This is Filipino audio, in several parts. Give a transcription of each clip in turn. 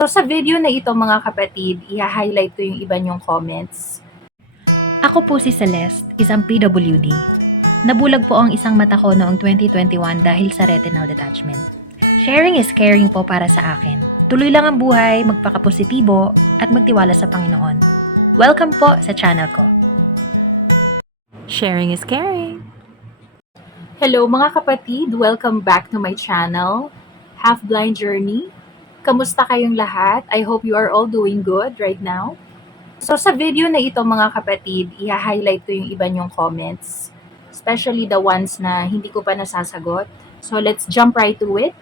So sa video na ito mga kapatid, i-highlight ko yung iba niyong comments. Ako po si Celeste, isang PWD. Nabulag po ang isang mata ko noong 2021 dahil sa retinal detachment. Sharing is caring po para sa akin. Tuloy lang ang buhay, magpakapositibo, at magtiwala sa Panginoon. Welcome po sa channel ko. Sharing is caring. Hello mga kapatid, welcome back to my channel, Half Blind Journey. Kamusta kayong lahat? I hope you are all doing good right now. So sa video na ito mga kapatid, i-highlight ko yung iba niyong comments, especially the ones na hindi ko pa nasasagot. So let's jump right to it.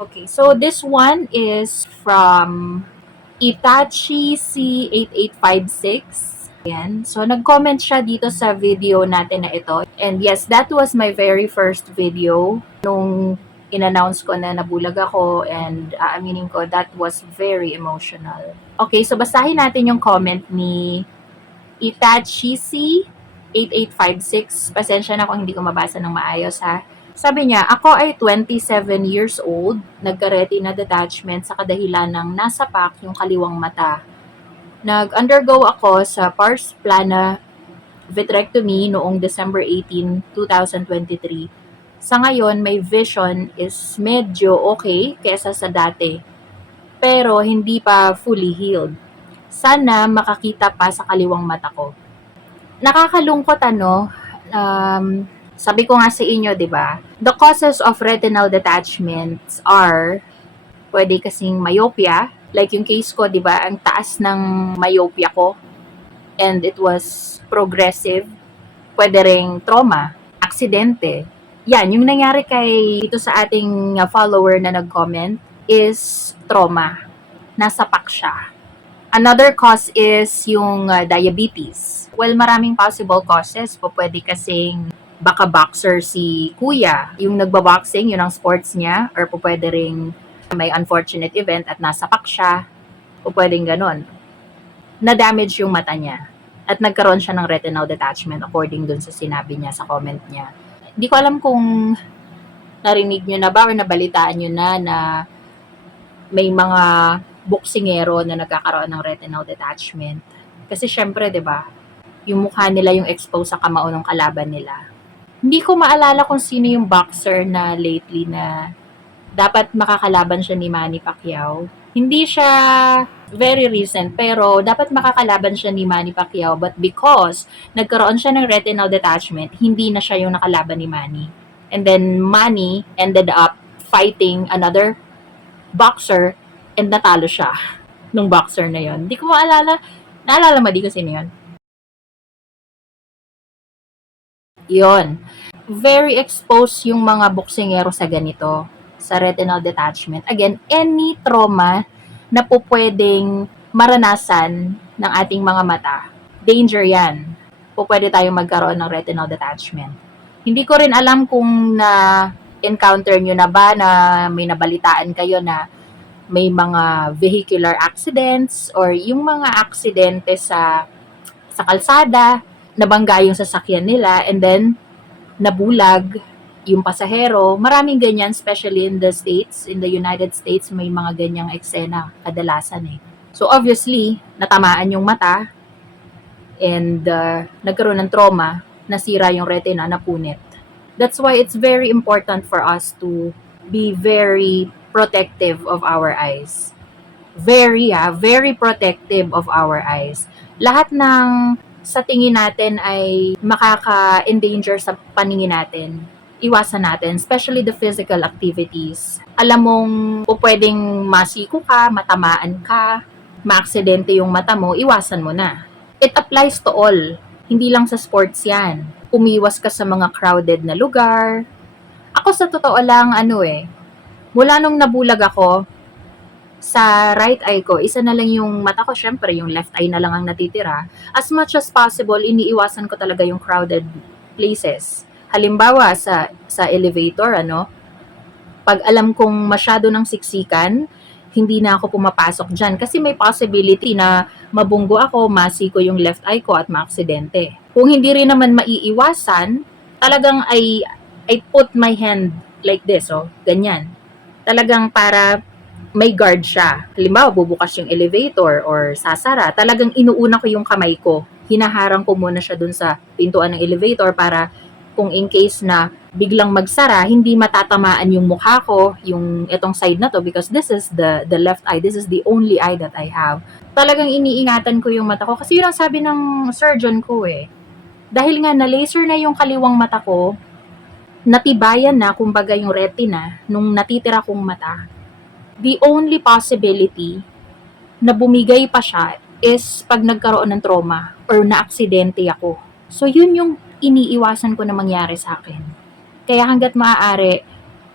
Okay, so this one is from Itachi C8856. Ayan. So, nag-comment siya dito sa video natin na ito. And yes, that was my very first video nung in-announce ko na nabulag ako, and aaminin ko, that was very emotional. Okay, so basahin natin yung comment ni Itachi C8856. Pasensya na kung hindi ko mabasa ng maayos ha. Sabi niya, ako ay 27 years old, nagka-retina detachment sa kadahilan ng nasapak yung kaliwang mata. Nag-undergo ako sa pars plana vitrectomy noong December 18, 2023. Sa ngayon, my vision is medyo okay kesa sa dati, pero hindi pa fully healed. Sana makakita pa sa kaliwang mata ko. Nakakalungkot sabi ko nga sa inyo, di ba? The causes of retinal detachments are pwede kasing myopia. Like yung case ko, di ba, ang taas ng myopia ko and it was progressive. Pwede ring trauma, aksidente. Yan, yung nangyari kay dito sa ating follower na nag-comment is trauma. Nasapak siya. Another cause is yung diabetes. Well, maraming possible causes. Pwede kasing baka boxer si kuya. Yung nagbaboxing, yun ang sports niya. Or pwede ring may unfortunate event at nasapak siya, o pwedeng ganun, na-damage yung mata niya at nagkaroon siya ng retinal detachment according dun sa sinabi niya sa comment niya. Hindi ko alam kung narinig nyo na ba or nabalitaan nyo na may mga boksingero na nagkakaroon ng retinal detachment. Kasi syempre, 'di ba, yung mukha nila yung exposed sa kamao ng kalaban nila. Hindi ko maalala kung sino yung boxer na lately na dapat makakalaban siya ni Manny Pacquiao. Hindi siya very recent, pero dapat makakalaban siya ni Manny Pacquiao, but because nagkaroon siya ng retinal detachment, hindi na siya yung nakalaban ni Manny. And then Manny ended up fighting another boxer and natalo siya nung boxer na yon. Hindi ko naalala mo di ko sino yun. Yun. Very exposed yung mga boksingero sa ganito, sa retinal detachment. Again, any trauma na po pwedeng maranasan ng ating mga mata, danger yan. Po pwede tayong magkaroon ng retinal detachment. Hindi ko rin alam kung na-encounter nyo na ba na may nabalitaan kayo na may mga vehicular accidents or yung mga aksidente sa kalsada, nabangga yung sasakyan nila and then nabulag yung pasahero. Maraming ganyan, especially in the States, in the United States, may mga ganyang eksena kadalasan eh. So obviously, natamaan yung mata and nagkaroon ng trauma, nasira yung retina, napunit. That's why it's very important for us to be very protective of our eyes. Very protective of our eyes. Lahat ng sa tingin natin ay makaka-endanger sa paningin natin, iwasan natin, especially the physical activities. Alam mong pwedeng masiko ka, matamaan ka, maaksidente yung mata mo, iwasan mo na. It applies to all, hindi lang sa sports yan. Umiwas ka sa mga crowded na lugar. Ako sa totoo lang, mula nung nabulag ako, sa right eye ko, isa na lang yung mata ko, syempre, yung left eye na lang ang natitira. As much as possible, iniiwasan ko talaga yung crowded places. Halimbawa, sa elevator, pag alam kong masyado ng siksikan, hindi na ako pumapasok dyan kasi may possibility na mabunggo ako, masiko yung left eye ko at maaksidente. Kung hindi rin naman maiiwasan, talagang I put my hand like this, ganyan. Talagang para may guard siya. Halimbawa, bubukas yung elevator or sasara, talagang inuuna ko yung kamay ko. Hinaharang ko muna siya dun sa pintuan ng elevator para kung in case na biglang magsara, hindi matatamaan yung mukha ko, yung etong side na to, because this is the left eye. This is the only eye that I have. Talagang iniingatan ko yung mata ko. Kasi yun ang sabi ng surgeon ko eh. Dahil nga na-laser na yung kaliwang mata ko, natibayan na, kumbaga yung retina, nung natitira kong mata. The only possibility na bumigay pa siya is pag nagkaroon ng trauma or na-aksidente ako. So, yun yung iniiwasan ko na mangyari sa akin. Kaya hanggat maaari,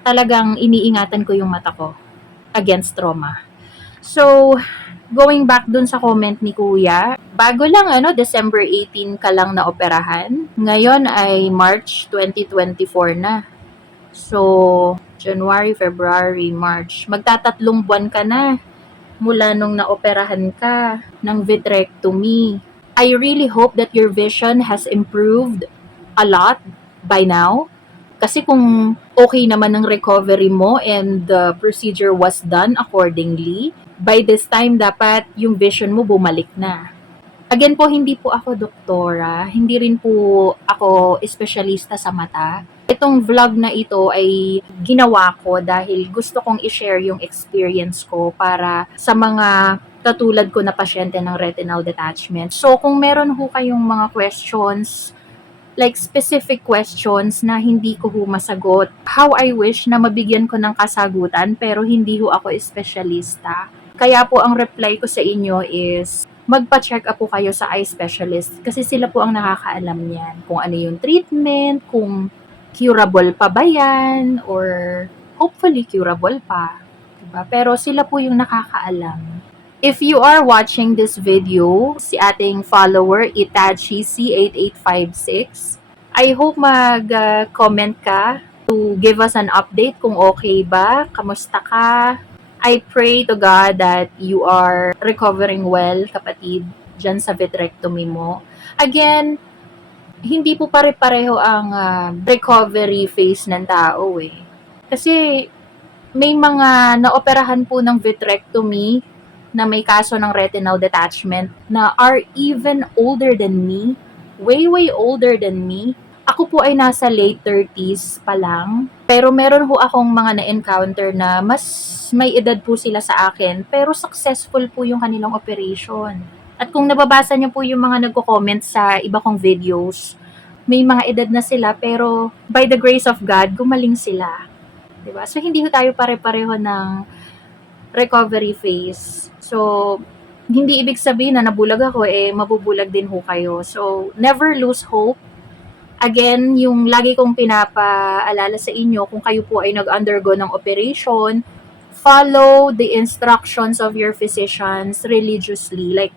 talagang iniingatan ko yung mata ko against trauma. So, going back dun sa comment ni Kuya, bago lang December 18 ka lang na operahan. Ngayon ay March 2024 na. So, January, February, March. Magtatatlong buwan ka na mula nung naoperahan ka ng vitrectomy. I really hope that your vision has improved a lot by now. Kasi kung okay naman ang recovery mo and the procedure was done accordingly, by this time dapat yung vision mo bumalik na. Again po, hindi po ako doktora, hindi rin po ako espesyalista sa mata. Itong vlog na ito ay ginawa ko dahil gusto kong i-share yung experience ko para sa mga katulad ko na pasyente ng retinal detachment. So, kung meron ho kayong mga questions, like specific questions na hindi ko ho masagot, how I wish na mabigyan ko ng kasagutan pero hindi ho ako espesyalista. Kaya po ang reply ko sa inyo is magpa-check up po kayo sa eye specialist kasi sila po ang nakakaalam niyan kung ano yung treatment, kung curable pa ba yan, or hopefully curable pa. Diba? Pero sila po yung nakakaalam. If you are watching this video, si ating follower, Itachi C8856, I hope mag-comment ka to give us an update kung okay ba, kamusta ka. I pray to God that you are recovering well, kapatid, dyan sa vitrectomy mo. Again, hindi po pare-pareho ang recovery phase ng tao eh. Kasi may mga naoperahan po ng vitrectomy na may kaso ng retinal detachment na are even older than me, way older than me. Ako po ay nasa late 30s pa lang, pero meron ho akong mga na-encounter na mas may edad po sila sa akin, pero successful po yung kanilang operation. At kung nababasa niyo po yung mga nagko-comment sa iba kong videos, may mga edad na sila pero by the grace of God, gumaling sila. Diba? So, hindi ko tayo pare-pareho ng recovery phase. So, hindi ibig sabihin na nabulag ako, mabubulag din ho kayo. So, never lose hope. Again, yung lagi kong pinapaalala sa inyo, kung kayo po ay nag-undergo ng operation, follow the instructions of your physicians religiously. Like,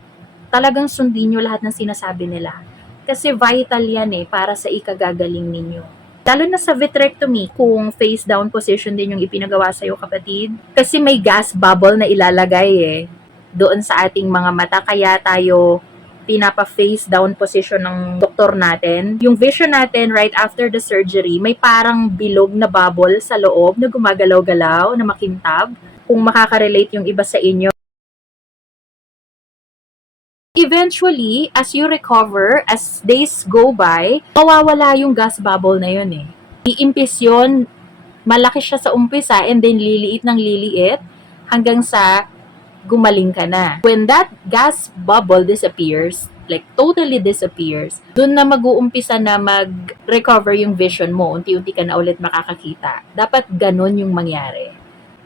talagang sundin nyo lahat ng sinasabi nila. Kasi vital yan para sa ikagagaling ninyo. Lalo na sa vitrectomy, kung face down position din yung ipinagawa sa'yo, kapatid. Kasi may gas bubble na ilalagay doon sa ating mga mata. Kaya tayo pinapa-face down position ng doktor natin. Yung vision natin right after the surgery, may parang bilog na bubble sa loob na gumagalaw-galaw, na makintab. Kung makaka-relate yung iba sa inyo. Eventually, as you recover, as days go by, mawawala yung gas bubble na yun Iimpis yun, malaki siya sa umpisa and then liliit ng liliit hanggang sa gumaling ka na. When that gas bubble disappears, like totally disappears, dun na mag-uumpisa na mag-recover yung vision mo. Unti-unti ka na ulit makakakita. Dapat ganun yung mangyari.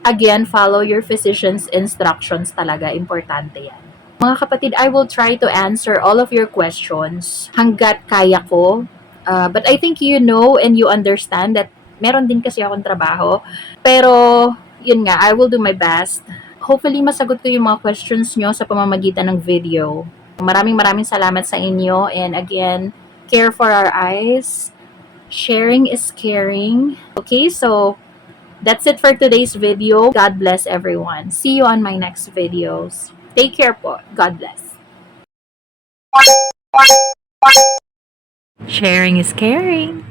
Again, follow your physician's instructions talaga. Importante yan. Mga kapatid, I will try to answer all of your questions hanggat kaya ko. But I think you know and you understand that meron din kasi akong trabaho. Pero, yun nga, I will do my best. Hopefully, masagot ko yung mga questions nyo sa pamamagitan ng video. Maraming salamat sa inyo. And again, care for our eyes. Sharing is caring. Okay, so that's it for today's video. God bless everyone. See you on my next videos. Take care po. God bless. Sharing is caring.